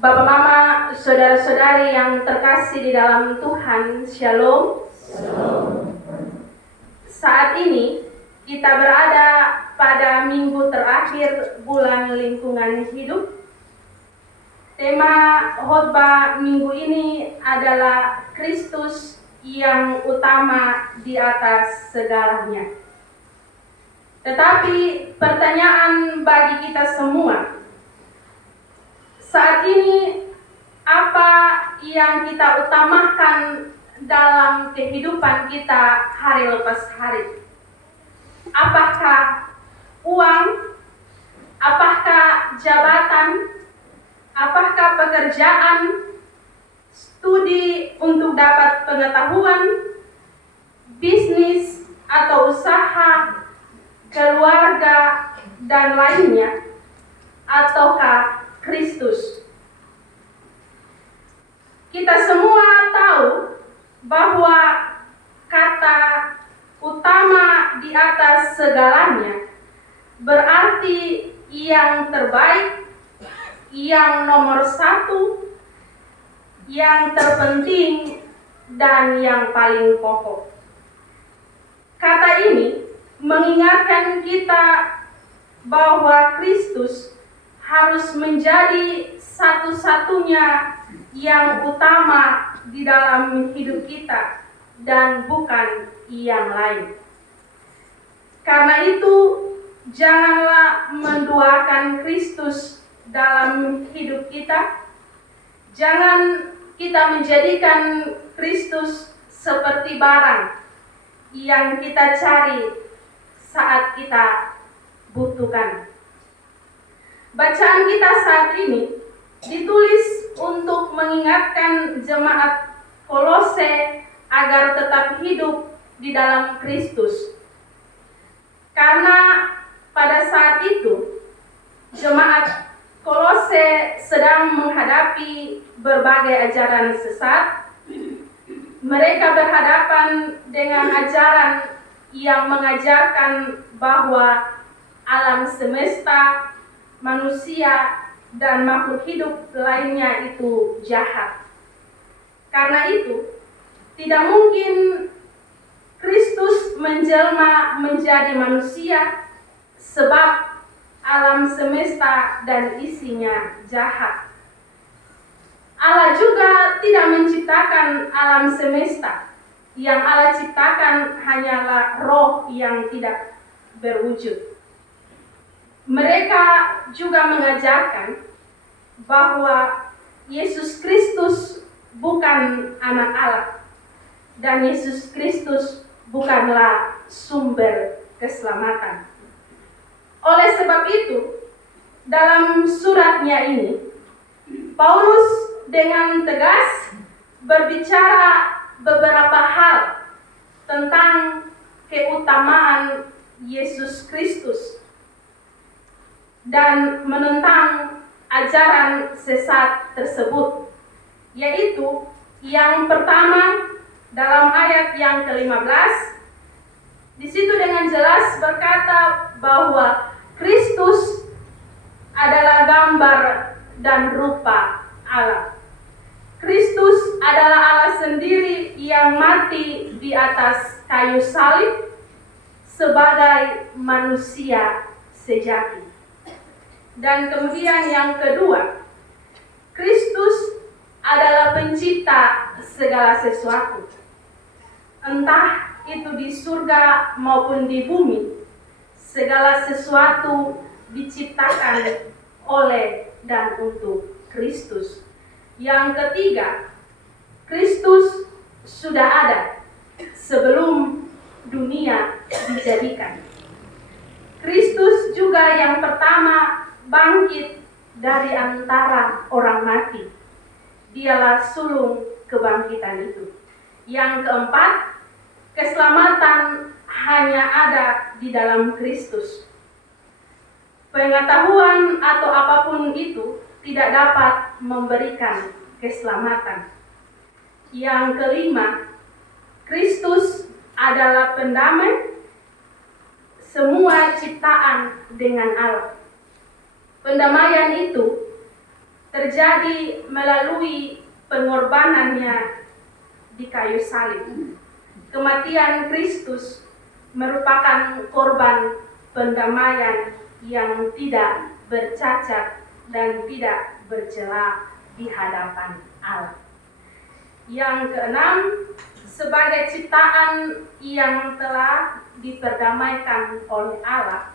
Bapak, Mama, saudara-saudari yang terkasih di dalam Tuhan, Shalom. Saat ini kita berada pada minggu terakhir bulan lingkungan hidup. Tema khotbah minggu ini adalah Kristus yang utama di atas segalanya. Tetapi pertanyaan bagi kita semua, saat ini apa yang kita utamakan dalam kehidupan kita hari lepas hari? Apakah uang? Apakah jabatan? Apakah pekerjaan? Studi untuk dapat pengetahuan? Bisnis atau usaha? Keluarga dan lainnya? Ataukah Kristus? Kita semua tahu bahwa kata utama di atas segalanya berarti yang terbaik, yang nomor satu, yang terpenting, dan yang paling pokok. Kata ini mengingatkan kita bahwa Kristus harus menjadi satu-satunya yang utama di dalam hidup kita dan bukan yang lain. Karena itu, janganlah menduakan Kristus dalam hidup kita. Jangan kita menjadikan Kristus seperti barang yang kita cari saat kita butuhkan. Bacaan kita saat ini ditulis untuk mengingatkan jemaat Kolose agar tetap hidup di dalam Kristus. Karena pada saat itu jemaat Kolose sedang menghadapi berbagai ajaran sesat. Mereka berhadapan dengan ajaran yang mengajarkan bahwa alam semesta, manusia, dan makhluk hidup lainnya itu jahat. Karena itu, tidak mungkin Kristus menjelma menjadi manusia sebab alam semesta dan isinya jahat. Allah juga tidak menciptakan alam semesta. Yang Allah ciptakan hanyalah roh yang tidak berwujud. Mereka juga mengajarkan bahwa Yesus Kristus bukan anak Allah dan Yesus Kristus bukanlah sumber keselamatan. Oleh sebab itu, dalam suratnya ini, Paulus dengan tegas berbicara beberapa hal tentang keutamaan Yesus Kristus dan menentang ajaran sesat tersebut, yaitu yang pertama dalam ayat yang ke-15, di situ dengan jelas berkata bahwa Kristus adalah gambar dan rupa Allah. Kristus adalah Allah sendiri yang mati di atas kayu salib sebagai manusia sejati. Dan kemudian yang kedua, Kristus adalah pencipta segala sesuatu. Entah itu di surga maupun di bumi, segala sesuatu diciptakan oleh dan untuk Kristus. Yang ketiga, Kristus sudah ada sebelum dunia dijadikan. Kristus juga yang pertama bangkit dari antara orang mati. Dialah sulung kebangkitan itu. Yang keempat, keselamatan hanya ada di dalam Kristus. Pengetahuan atau apapun itu tidak dapat memberikan keselamatan. Yang kelima, Kristus adalah pendamai semua ciptaan dengan Allah. Pendamaian itu terjadi melalui pengorbanannya di kayu salib. Kematian Kristus merupakan korban pendamaian yang tidak bercacat dan tidak bercela di hadapan Allah. Yang keenam, sebagai ciptaan yang telah diperdamaikan oleh Allah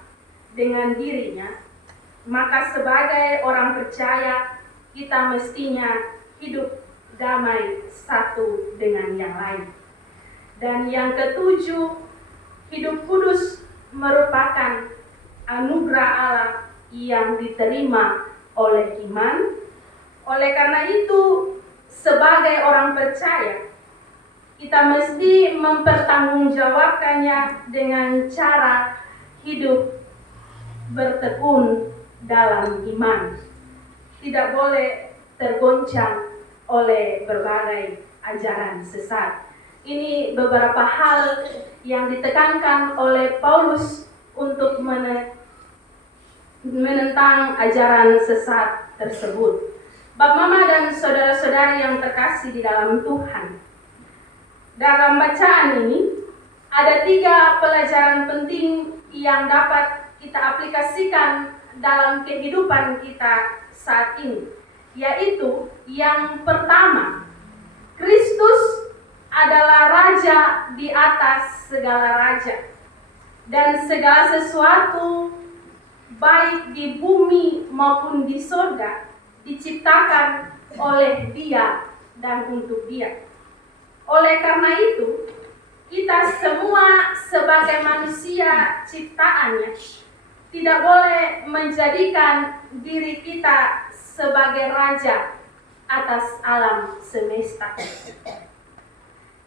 dengan dirinya, maka sebagai orang percaya kita mestinya hidup damai satu dengan yang lain. Dan yang ketujuh, hidup kudus merupakan anugerah Allah yang diterima oleh iman. Oleh karena itu, sebagai orang percaya, kita mesti mempertanggungjawabkannya dengan cara hidup bertekun dalam iman. Tidak boleh tergoncang oleh berbagai ajaran sesat. Ini beberapa hal yang ditekankan oleh Paulus untuk menentang ajaran sesat tersebut. Bapak Mama dan saudara-saudari yang terkasih di dalam Tuhan, dalam bacaan ini ada 3 pelajaran penting yang dapat kita aplikasikan dalam kehidupan kita saat ini, yaitu yang pertama, Kristus adalah Raja di atas segala raja, dan segala sesuatu baik di bumi maupun di surga diciptakan oleh Dia dan untuk Dia. Oleh karena itu, kita semua sebagai manusia ciptaannya tidak boleh menjadikan diri kita sebagai raja atas alam semesta.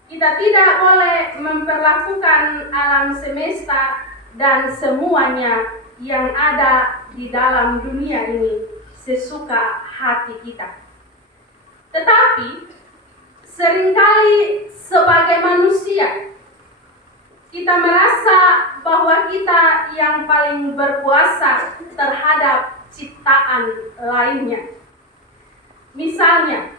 Kita tidak boleh memperlakukan alam semesta dan semuanya yang ada di dalam dunia ini sesuka hati kita. Tetapi seringkali sebagai manusia kita merasa bahwa kita yang paling berkuasa terhadap ciptaan lainnya. Misalnya,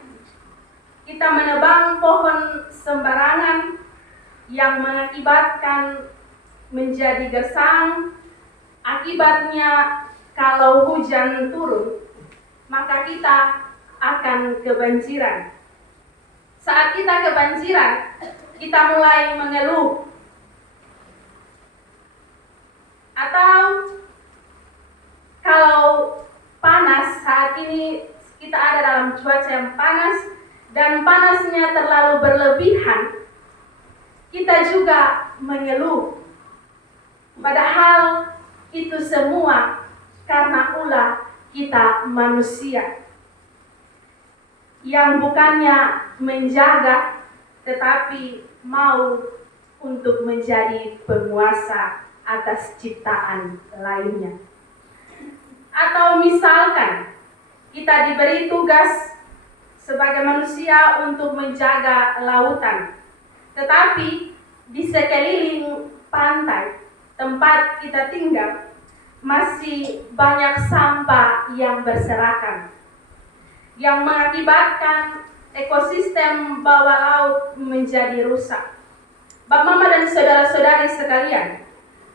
kita menebang pohon sembarangan yang mengakibatkan menjadi gersang. Akibatnya kalau hujan turun, maka kita akan kebanjiran. Saat kita kebanjiran, kita mulai mengeluh. Atau kalau panas, saat ini kita ada dalam cuaca yang panas dan panasnya terlalu berlebihan, kita juga mengeluh. Padahal itu semua karena ulah kita manusia yang bukannya menjaga tetapi mau untuk menjadi penguasa atas ciptaan lainnya. Atau misalkan kita diberi tugas sebagai manusia untuk menjaga lautan, tetapi di sekeliling pantai tempat kita tinggal masih banyak sampah yang berserakan, yang mengakibatkan ekosistem bawah laut menjadi rusak. Bapak, Mama, dan saudara-saudari sekalian,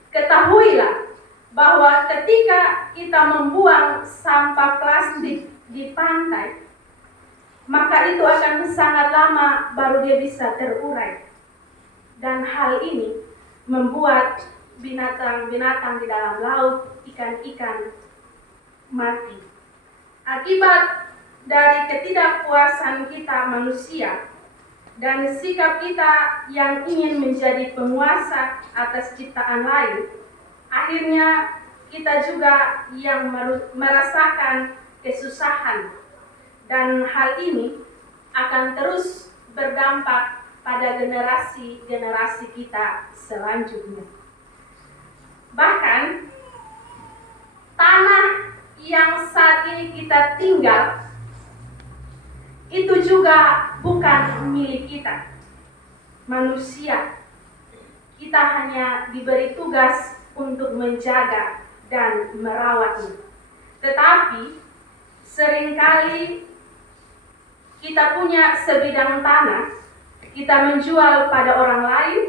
ketahuilah bahwa ketika kita membuang sampah plastik di pantai, maka itu akan sangat lama baru dia bisa terurai. Dan hal ini membuat binatang-binatang di dalam laut, ikan-ikan mati. Akibat dari ketidakpuasan kita manusia dan sikap kita yang ingin menjadi penguasa atas ciptaan lain, akhirnya kita juga yang merasakan kesusahan, dan hal ini akan terus berdampak pada generasi-generasi kita selanjutnya. Bahkan tanah yang saat ini kita tinggal itu juga bukan milik kita, manusia. Kita hanya diberi tugas untuk menjaga dan merawatnya. Tetapi Seringkali kita punya sebidang tanah, kita menjual pada orang lain,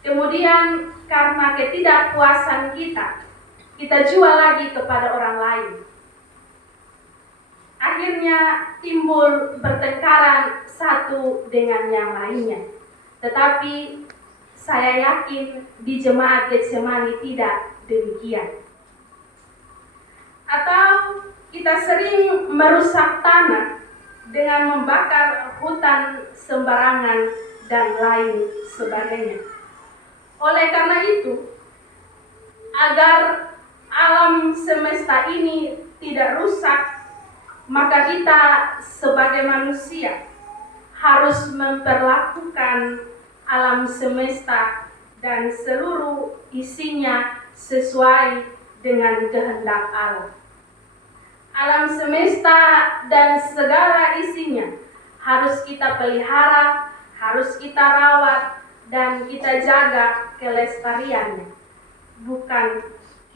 kemudian karena ketidakpuasan kita jual lagi kepada orang lain. Akhirnya timbul pertengkaran satu dengan yang lainnya. Tetapi saya yakin di jemaat Getsemani tidak demikian. Atau kita sering merusak tanah dengan membakar hutan sembarangan dan lain sebagainya. Oleh karena itu, agar alam semesta ini tidak rusak, maka kita sebagai manusia harus memperlakukan alam semesta dan seluruh isinya sesuai dengan kehendak Allah. Alam semesta dan segala isinya harus kita pelihara, harus kita rawat, dan kita jaga kelestariannya. Bukan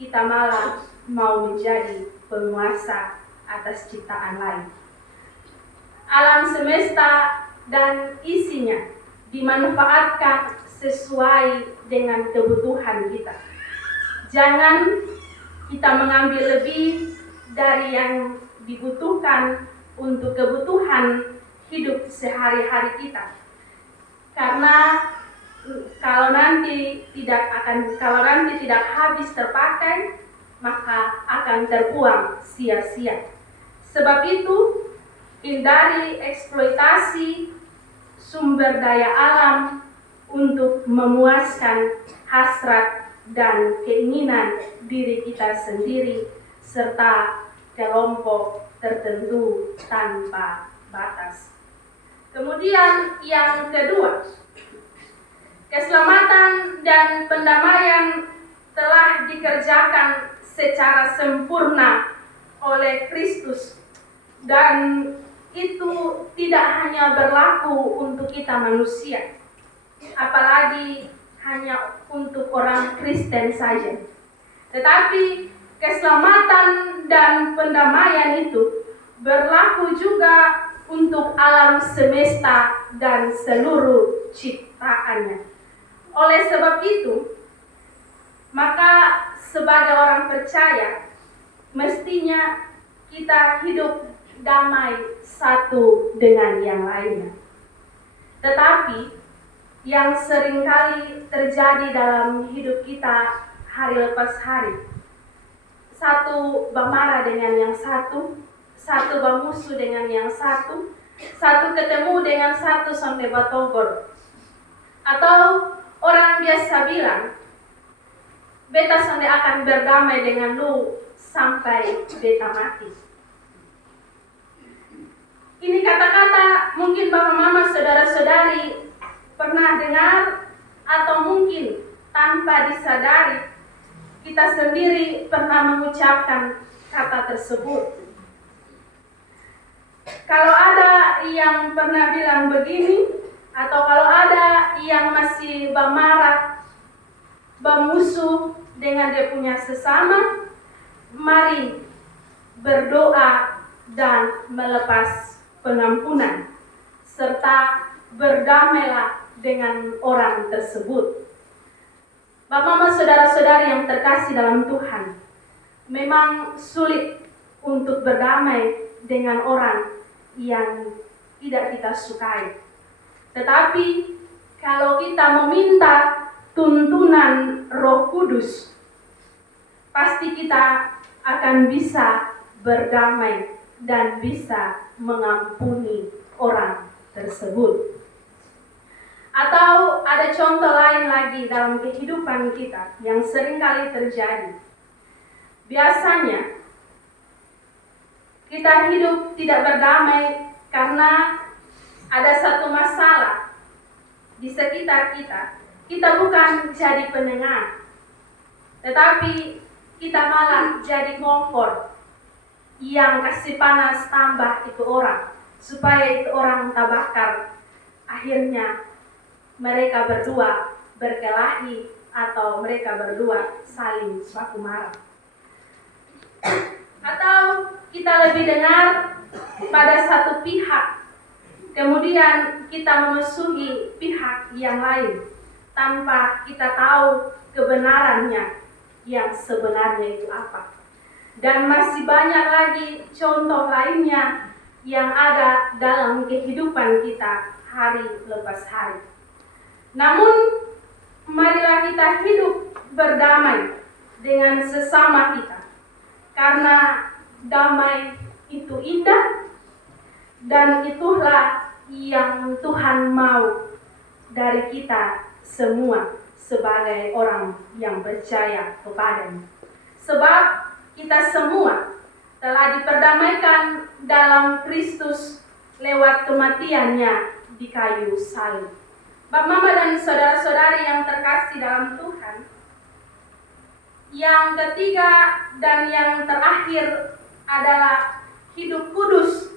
kita malah mau menjadi penguasa atas ciptaan lain. Alam semesta dan isinya dimanfaatkan sesuai dengan kebutuhan kita. Jangan kita mengambil lebih dari yang dibutuhkan untuk kebutuhan hidup sehari-hari kita. Karena kalau nanti tidak habis terpakai, maka akan terbuang sia-sia. Sebab itu, hindari eksploitasi sumber daya alam untuk memuaskan hasrat dan keinginan diri kita sendiri serta kelompok tertentu tanpa batas. Kemudian yang kedua, keselamatan dan pendamaian telah dikerjakan secara sempurna oleh Kristus, dan itu tidak hanya berlaku untuk kita manusia, apalagi hanya untuk orang Kristen saja. Tetapi keselamatan dan pendamaian itu berlaku juga untuk alam semesta dan seluruh ciptaannya. Oleh sebab itu, maka sebagai orang percaya, mestinya kita hidup damai satu dengan yang lainnya. Tetapi yang seringkali terjadi dalam hidup kita hari lepas hari, satu bermarah dengan yang satu bermusuh dengan yang satu ketemu dengan satu sampai batogor. Atau orang biasa bilang, beta sampai akan berdamai dengan lu sampai beta mati. Ini kata-kata mungkin bapak mama saudara-saudari pernah dengar, atau mungkin tanpa disadari kita sendiri pernah mengucapkan kata tersebut. Kalau ada yang pernah bilang begini, atau kalau ada yang masih bermarah, bermusuh dengan dia punya sesama, mari berdoa dan melepas pengampunan, serta berdamailah dengan orang tersebut. Bapak mama saudara-saudari yang terkasih dalam Tuhan, memang sulit untuk berdamai dengan orang yang tidak kita sukai. Tetapi kalau kita meminta tuntunan Roh Kudus, pasti kita akan bisa berdamai dan bisa mengampuni orang tersebut. Atau ada contoh lain lagi dalam kehidupan kita yang seringkali terjadi. Biasanya kita hidup tidak berdamai karena ada satu masalah di sekitar kita. Kita bukan jadi penengah, tetapi kita malah jadi kompor yang kasih panas tambah itu orang, supaya itu orang terbakar. Akhirnya mereka berdua berkelahi atau mereka berdua saling baku marah. Atau kita kita lebih dengar pada satu pihak, kemudian kita memusuhi pihak yang lain tanpa kita tahu kebenarannya yang sebenarnya itu apa. Dan masih banyak lagi contoh lainnya yang ada dalam kehidupan kita hari lepas hari. Namun, marilah kita hidup berdamai dengan sesama kita, karena damai itu indah, dan itulah yang Tuhan mau dari kita semua sebagai orang yang percaya kepadanya. Sebab kita semua telah diperdamaikan dalam Kristus lewat kematiannya di kayu salib. Bapak, Mama, dan saudara-saudari yang terkasih dalam Tuhan, yang ketiga dan yang terakhir adalah hidup kudus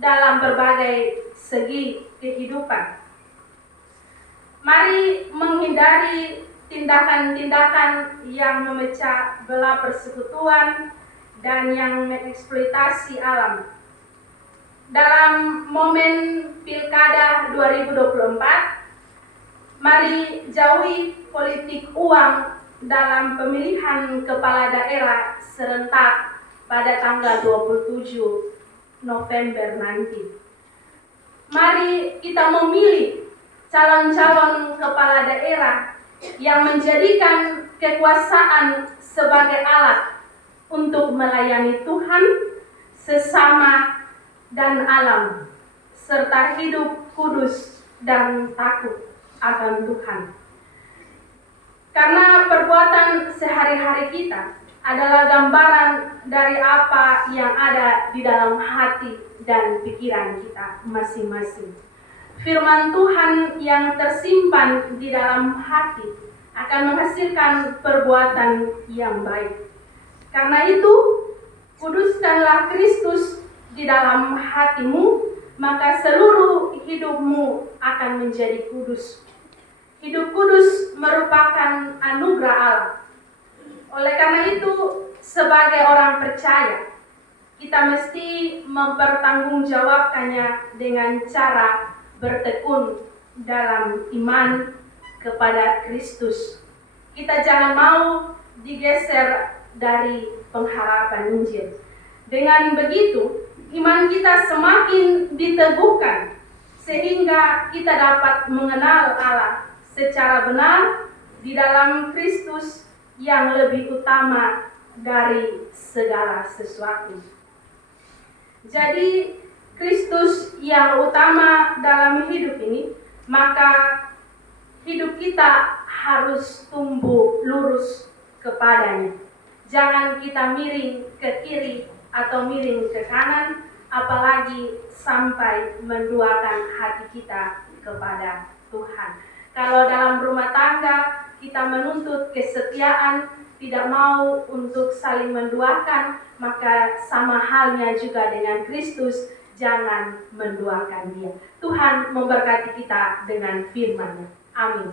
dalam berbagai segi kehidupan. Mari menghindari tindakan-tindakan yang memecah belah persekutuan dan yang mengeksploitasi alam. Dalam momen Pilkada 2024, mari jauhi politik uang dalam pemilihan kepala daerah serentak pada tanggal 27 November nanti. Mari kita memilih calon-calon kepala daerah yang menjadikan kekuasaan sebagai alat untuk melayani Tuhan, sesama, dan alam, serta hidup kudus dan takut akan Tuhan. Karena perbuatan sehari-hari kita adalah gambaran dari apa yang ada di dalam hati dan pikiran kita masing-masing. Firman Tuhan yang tersimpan di dalam hati akan menghasilkan perbuatan yang baik. Karena itu, kuduskanlah Kristus di dalam hatimu, maka seluruh hidupmu akan menjadi kudus. Hidup kudus merupakan anugerah Allah. Oleh karena itu, sebagai orang percaya, kita mesti mempertanggungjawabkannya dengan cara bertekun dalam iman kepada Kristus. Kita jangan mau digeser dari pengharapan Injil. Dengan begitu, iman kita semakin diteguhkan sehingga kita dapat mengenal Allah secara benar di dalam Kristus yang lebih utama dari segala sesuatu. Jadi, Kristus yang utama dalam hidup ini, maka hidup kita harus tumbuh lurus kepadanya. Jangan kita miring ke kiri atau miring ke kanan, apalagi sampai menduakan hati kita kepada Tuhan. Kalau dalam rumah tangga kita menuntut kesetiaan, tidak mau untuk saling menduakan, maka sama halnya juga dengan Kristus, jangan menduakan Dia. Tuhan memberkati kita dengan firman-Nya. Amin.